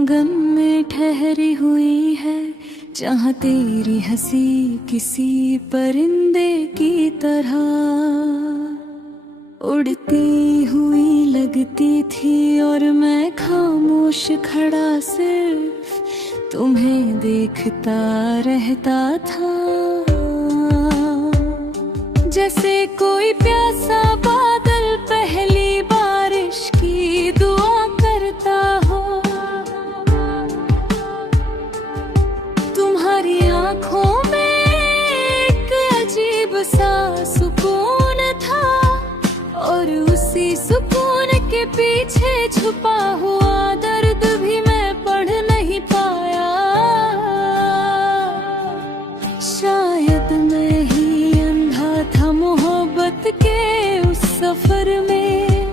आंगन में ठहरी हुई है, जहाँ तेरी हंसी किसी परिंदे की तरह उड़ती हुई लगती थी, और मैं खामोश खड़ा सिर्फ तुम्हें देखता रहता था। जैसे कोई प्यासा बादल पहली बारिश की दुआ करता हो, तुम्हारी आंखों में एक अजीब सा सुकून था, और उसी सुकून के पीछे छुपा हुआ दर्द भी मैं पढ़ नहीं पाया। शायद मैं ही अंधा था मोहब्बत के उस सफर में,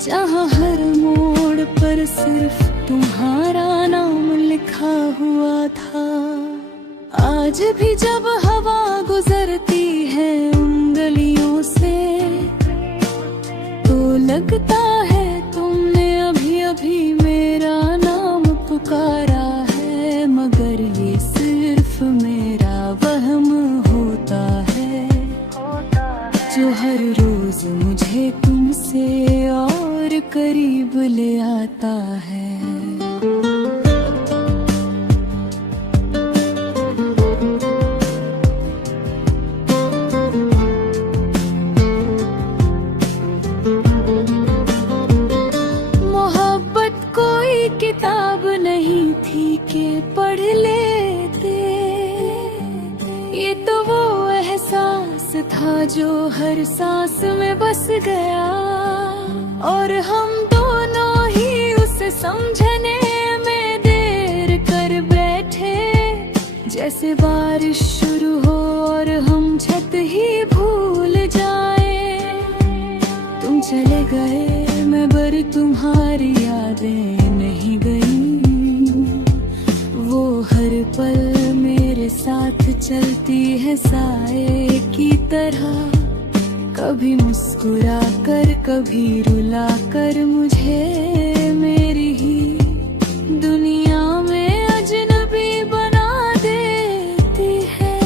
जहाँ हर मोड़ पर सिर्फ तुम्हारा नाम लिखा हुआ था। आज भी जब हवा गुजरती है उन गलियों से, तो लगता है तुमने अभी अभी मेरा नाम पुकारा है, मगर ये सिर्फ मेरा वहम होता है, जो हर रोज मुझे तुमसे और करीब ले आता है। किताब नहीं थी कि पढ़ लेते, ये तो वो एहसास था जो हर सांस में बस गया, और हम दोनों ही उसे समझने में देर कर बैठे। जैसे बारिश शुरू हो और हम छत ही भूल जाए, तुम चले गए मगर तुम्हारी यादें नहीं गई, वो हर पल मेरे साथ चलती है साए की तरह, कभी मुस्कुरा कर कभी रुला कर मुझे मेरी ही दुनिया में अजनबी बना देती है।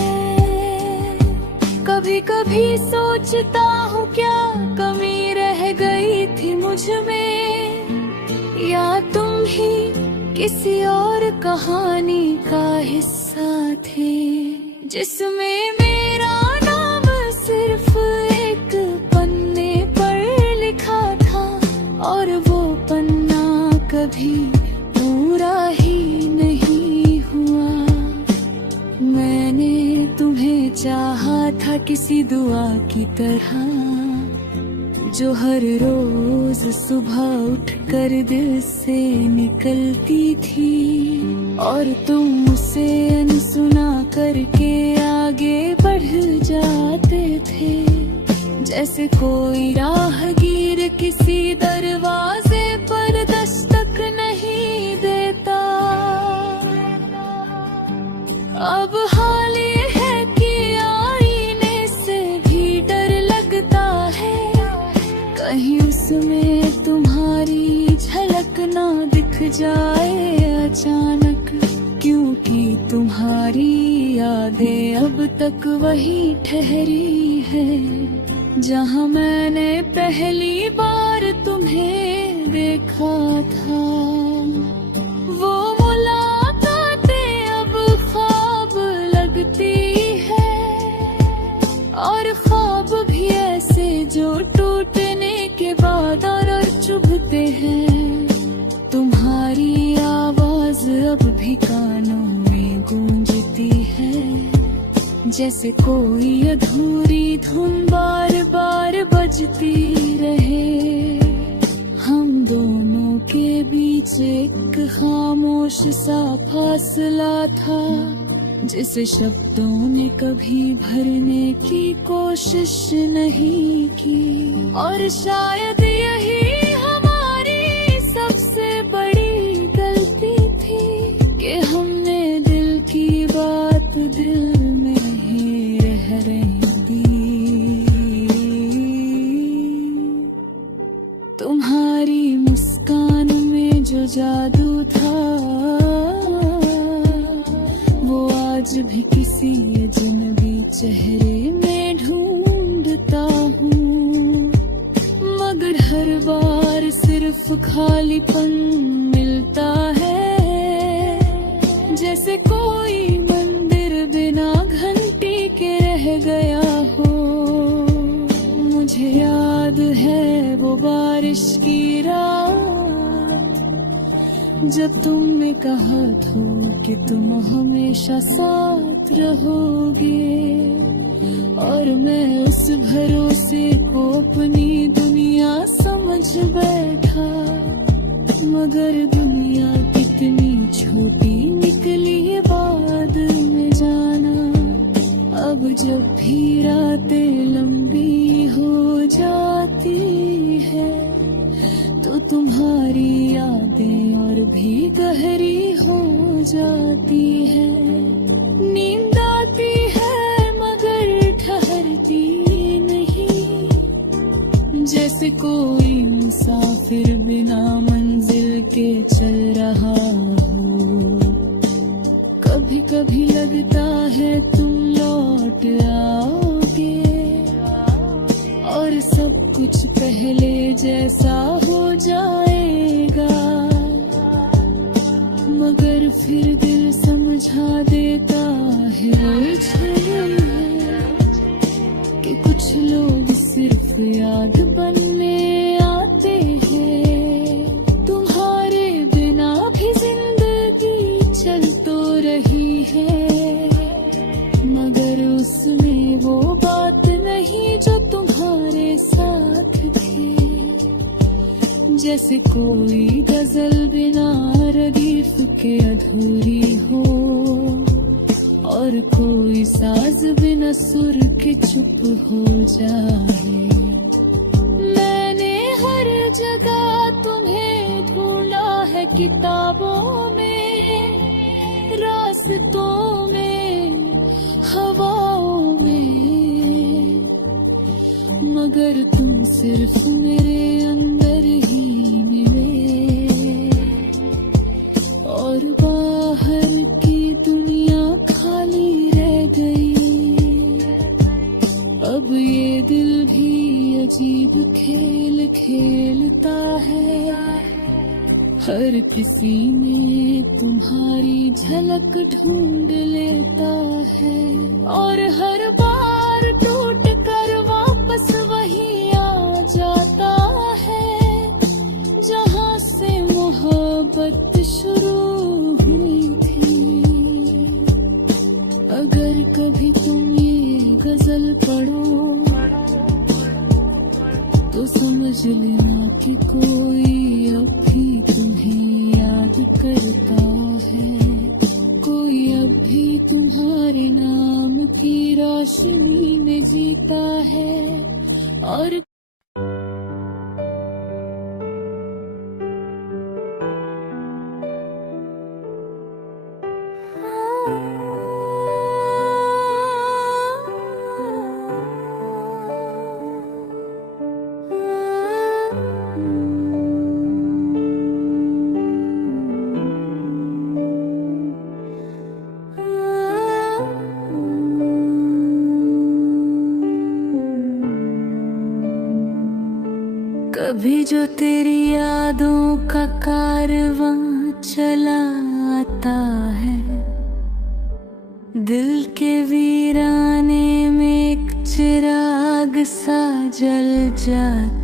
कभी कभी सोचता हूँ क्या कमी रह गई थी मुझ में, या तुम ही किसी और कहानी का हिस्सा थे, जिसमें मेरा नाम सिर्फ एक पन्ने पर लिखा था, और वो पन्ना कभी पूरा ही नहीं हुआ। मैंने तुम्हें चाहा था किसी दुआ की तरह, जो हर रोज सुबह उठकर दिल से निकलती थी, और तुम उसे अनसुना करके आगे बढ़ जाते थे। जैसे कोई राहगीर किसी दरवाजे पर दस्तक नहीं देता, अब हाल ये है कि आईने से भी डर लगता है, कहीं उसमें तुम्हारी झलक ना दिख जाए अचानक, क्योंकि तुम्हारी यादें अब तक वही ठहरी है, जहाँ मैंने पहली बार तुम्हें देखा था। वो मुलाकातें अब ख्वाब लगती है, और ख्वाब भी ऐसे जो टूटने के बाद और चुभते हैं। तुम्हारी आवाज अब भी कानों में गूंजती है, जैसे कोई अधूरी धुन बार बार बजती रहे। हम दोनों के बीच एक खामोश सा फासला था, जिसे शब्दों ने कभी भरने की कोशिश नहीं की, और शायद यही हमारी सबसे बड़ी गलती थी कि हमने दिल की बात दिल में ही रह रही दी। तुम्हारी मुस्कान में जो जादू था भी किसी अजनबी चेहरे में ढूंढता हूँ, मगर हर बार सिर्फ खालीपन मिलता है। जैसे कोई मंदिर बिना घंटी के रह गया हो। मुझे याद है वो बारिश की रात, जब तुमने कहा था कि तुम हमेशा साथ रहोगे, और मैं उस भरोसे को अपनी दुनिया समझ बैठा। मगर दुनिया कितनी छोटी निकली बाद में जाना। अब जब भी रातें लंबी हो जाती है, तो तुम्हारी यादें और भी गहरी हो जाती है। नींद आती है मगर ठहरती नहीं, जैसे कोई मुसाफिर बिना मंजिल के चल रहा हो। कभी कभी लगता है तुम लौट आओगे और सब कुछ पहले जैसा हो जाएगा, मगर फिर दिल समझा देता है कि कुछ लोग सिर्फ याद बनने आते हैं। तुम्हारे बिना भी जिंदगी चल तो रही है, मगर उसमें वो बात नहीं जो तुम्हारे साथ थे। जैसे कोई गजल बिना रदीफ के अधूरी हो, और कोई साज बिना सुर के चुप हो जाए। मैंने हर जगह तुम्हें ढूंढा है, किताबों में, रास्तों में, हवाओं में, मगर तुम सिर्फ मेरे अंदर ही मिले, और बाहर की दुनिया खाली रह गई। अब ये दिल भी अजीब खेल खेलता है, हर किसी में तुम्हारी झलक ढूंढ लेता है, और हर बार टूट कर वापस वही आ जाता है, जहाँ से मोहब्बत शुरू हुई थी। अगर कभी तुम ये गजल पढ़ो तो समझ लेना कि कोई अब भी तुम्हें याद करता है, कोई अब भी तुम्हारे नाम की रोशनी में जीता है। और कभी जो तेरी यादों का कारवां चला आता है, दिल के वीराने में एक चिराग सा जल जाता